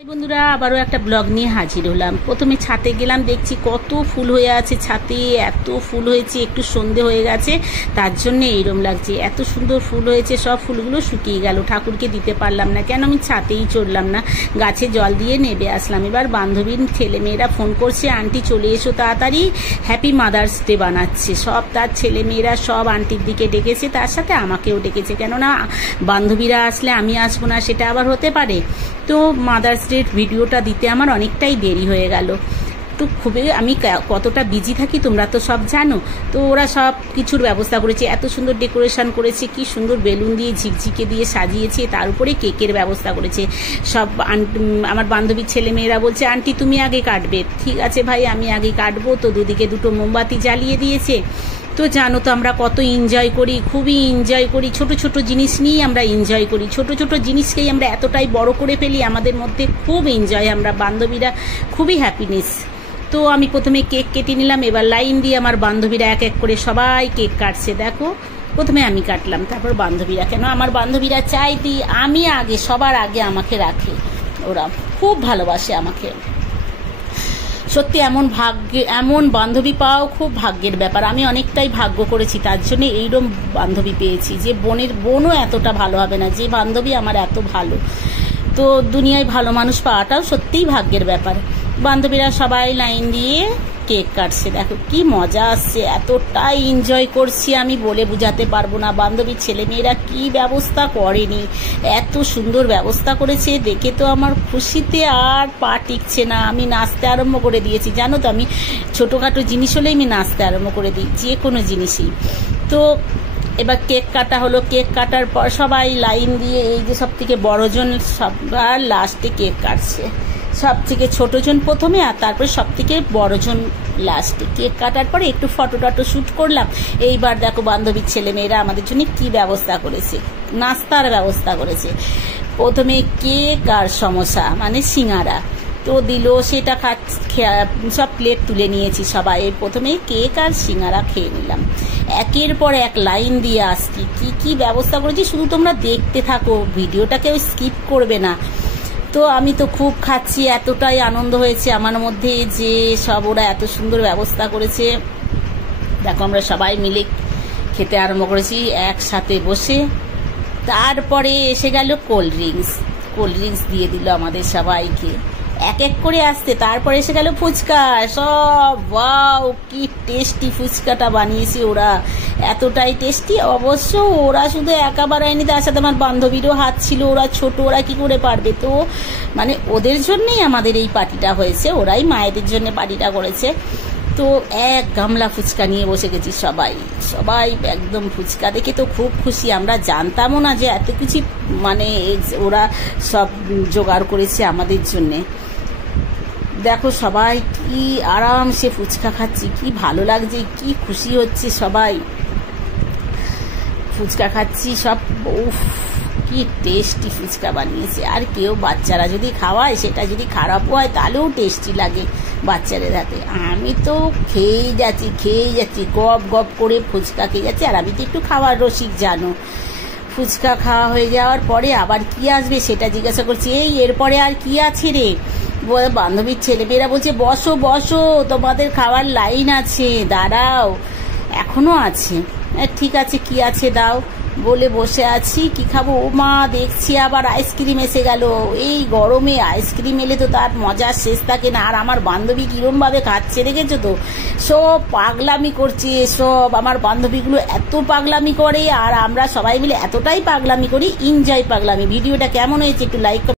বন্ধুরা আবারও একটা ব্লগ নিয়ে হাজির হলাম। প্রথমে ছাতে গেলাম, দেখছি কত ফুল হয়ে আছে ছাতে, এত ফুল হয়েছে। একটু সন্ধে হয়ে গেছে তার জন্য এইরকম লাগছে, এত সুন্দর ফুল হয়েছে। সব ফুলগুলো শুকিয়ে গেল, ঠাকুরকে দিতে পারলাম না, কেন আমি ছাতেই চড়লাম না, গাছে জল দিয়ে নেবে আসলাম। এবার বান্ধবীর ছেলেমেয়েরা ফোন করছে, আন্টি চলে এসো তাড়াতাড়ি, হ্যাপি মাদার্স ডে বানাচ্ছে। সব তার ছেলেমেয়েরা সব আন্টির দিকে ডেকেছে, তার সাথে আমাকেও ডেকেছে, কেননা বান্ধবীরা আসলে আমি আসবো না সেটা আবার হতে পারে। তো মাদার্স ডের ভিডিওটা দিতে আমার অনেকটাই দেরি হয়ে গেল। তো খুবই আমি কতটা বিজি থাকি তোমরা তো সব জানো। তো ওরা সব কিছুর ব্যবস্থা করেছে, এত সুন্দর ডেকোরেশন করেছে, কি সুন্দর বেলুন দিয়ে ঝিকঝিকে দিয়ে সাজিয়েছে, তার উপরে কেকের ব্যবস্থা করেছে। সব আমার বান্ধবীর ছেলেমেয়েরা বলছে আন্টি তুমি আগে কাটবে। ঠিক আছে ভাই, আমি আগে কাটবো। তো দুদিকে দুটো মোমবাতি জ্বালিয়ে দিয়েছে। তো জানো তো আমরা কত এনজয় করি, খুবই এনজয় করি, ছোট ছোট জিনিস নিয়েই আমরা এনজয় করি, ছোট ছোট জিনিসকেই আমরা এতটাই বড় করে ফেলি। আমাদের মধ্যে খুব এনজয়, আমরা বান্ধবীরা খুবই হ্যাপিনেস। তো আমি প্রথমে কেক কেটে নিলাম, এবার লাইন দিয়ে আমার বান্ধবীরা এক এক করে সবাই কেক কাটছে। দেখো প্রথমে আমি কাটলাম, তারপর বান্ধবীরা, কেন আমার বান্ধবীরা চাইতে আমি আগে, সবার আগে আমাকে রাখে, ওরা খুব ভালোবাসে আমাকে। সত্যি এমন বান্ধবী পাওয়াও খুব ভাগ্যের ব্যাপার। আমি অনেকটাই ভাগ্য করেছি, তার জন্য এইরকম বান্ধবী পেয়েছি, যে বোনও এতটা ভালো হবে না, যে বান্ধবী আমার এত ভালো। তো দুনিয়ায় ভালো মানুষ পাওয়াটাও সত্যিই ভাগ্যের ব্যাপার। বান্ধবীরা সবাই লাইন দিয়ে কেক কাটছে, দেখো কি মজা আসছে, এতটাই এনজয় করছি আমি বলে বোঝাতে পারবো না। বান্ধবীর ছেলেমেয়েরা কি ব্যবস্থা করেনি, এত সুন্দর ব্যবস্থা করেছে, দেখে তো আমার খুশিতে আর পা টিকছে না। আমি নাচতে আরম্ভ করে দিয়েছি, জানো তো আমি ছোটোখাটো জিনিস হলেই আমি নাচতে আরম্ভ করে দিই, যে কোনো জিনিসই। তো এবার কেক কাটা হলো, কেক কাটার পর সবাই লাইন দিয়ে, এই যে সব থেকে বড়জন সবার লাস্টে কেক কাটছে, সব থেকে ছোটজন প্রথমে আর তারপরে সব থেকে বড়জন লাস্টে। কেক কাটার পরে একটু ফটো টটো শ্যুট করলাম। এইবার দেখো বান্ধবীর ছেলেমেয়েরা আমাদের জন্য কি ব্যবস্থা করেছে, নাস্তার ব্যবস্থা করেছে। প্রথমে কেক আর সমোসা মানে সিঙ্গারা তো দিল, সেটা সব প্লেট তুলে নিয়েছি সবাই। প্রথমে কেক আর সিঙ্গারা খেয়ে নিলাম, একের পর এক লাইন দিয়ে আসছি। কি কি ব্যবস্থা করেছি শুধু তোমরা দেখতে থাকো, ভিডিওটা কেউ স্কিপ করবে না। তো আমি তো খুব খাচ্ছি, এতটাই আনন্দ হয়েছে আমার মধ্যে যে সব ওরা এত সুন্দর ব্যবস্থা করেছে। দেখো আমরা সবাই মিলে খেতে আরম্ভ করেছি একসাথে বসে। তারপরে এসে গেল কোল্ড ড্রিঙ্কস দিয়ে দিল আমাদের সবাইকে এক এক করে আসতে। তারপরে এসে গেল ফুচকা, সব ওয়াও কি টেস্টি ফুচকাটা বানিয়েছে ওরা, এতটাই টেস্টি। অবশ্য ওরা শুধু একা বানায়নি, তার সাথে আমার বান্ধবীরও হাত ছিল, ওরা ছোট, ওরা কি করে পারবে। তো মানে ওদের জন্যই আমাদের এই পার্টিটা হয়েছে, ওরাই মায়েদের জন্য পার্টিটা করেছে। তো এক গামলা ফুচকা নিয়ে বসে গেছি সবাই একদম। ফুচকা দেখে তো খুব খুশি, আমরা জানতামও না যে এত কিছু মানে ওরা সব জোগাড় করেছে আমাদের জন্যে। দেখো সবাই কি আরামসে ফুচকা খাচ্ছি, কি ভালো লাগছে, কি খুশি হচ্ছে সবাই, ফুচকা খাচ্ছি সব। উফ কি টেস্টি ফুচকা বানিয়েছে। আর কেউ বাচ্চারা যদি খাওয়ায়, সেটা যদি খারাপ হয় তাহলেও টেস্টি লাগে বাচ্চাদের হাতে। আমি তো খেয়েই যাচ্ছি গপ গপ করে ফুচকা খেয়ে যাচ্ছি। আর আমি তো একটু খাওয়ার রসিক জানো। ফুচকা খাওয়া হয়ে যাওয়ার পরে আবার কি আসবে সেটা জিজ্ঞাসা করছি, এরপরে আর কি আছে রে। বান্ধবীর ছেলেমেয়েরা বলছে বসো তোমাদের খাওয়ার লাইন আছে, দাঁড়াও এখনো আছে। ঠিক আছে কি আছে দাও বলে বসে আছি। কি খাবো, ও মা দেখছি আবার আইসক্রিম এসে গেল। এই গরমে আইসক্রিম এলে তো তার মজার শেষ থাকে না। আর আমার বান্ধবী কিরম ভাবে খাচ্ছে দেখেছো তো, সব পাগলামি করছে সব। আমার বান্ধবীগুলো এত পাগলামি করে, আর আমরা সবাই মিলে এতটাই পাগলামি করি, এনজয় পাগলামি। ভিডিওটা কেমন হয়েছে একটু লাইক